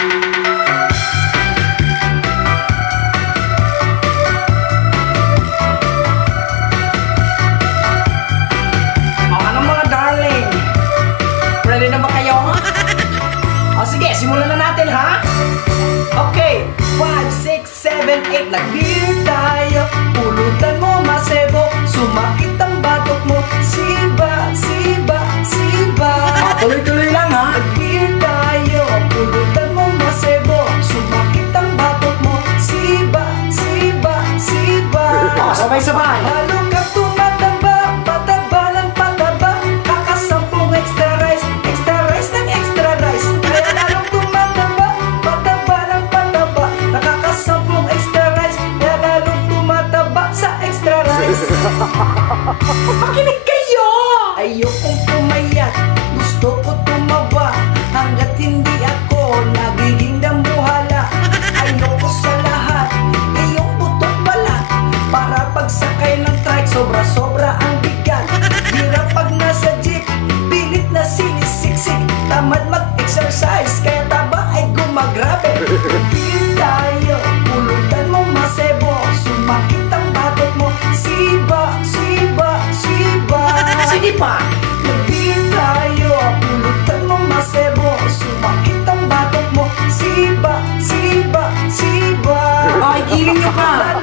Ready na ba kayo? O sige, simulan na natin ha. Okay, 5, 6, 7, 8. Nag-beer tayo. Pulutan mo masebo. Sumakit ang batok mo. Siba, siba, siba. Tuloy-tuloy lang ha. Nag-beer tayo. Pulutan mo masebo. Sumakit ang batok mo. Siba, siba, siba. Sabay-sabay. Lalo ka tumataba. Pataba ng pataba. Kakasampung extra rice. Extra rice ng extra rice. Kaya lalong tumataba. Pataba ng pataba. Nakakasampung extra rice. Kaya lalong tumataba sa extra rice. Makinig kayo! Ayokong pumayat. Gusto ko tumaba. Hanggat hindi ako nagiging dambuhala. Ayoko sa lahat. Iyong butok balat. Para pagsakay ng trike, sobra-sobra ang bigat. Hirap pag nasa jeep, pilit na sinisiksik. Tamad mag-exercise, kaya taba ay gumagrabe. Beer tayo, pulutan mo masebo. Sumakit ang batok mo, siba, siba, siba. Sige pa! Beer tayo, pulutan mo masebo. Sumakit ang batok mo, siba, siba, siba. Ay, giling nyo ka!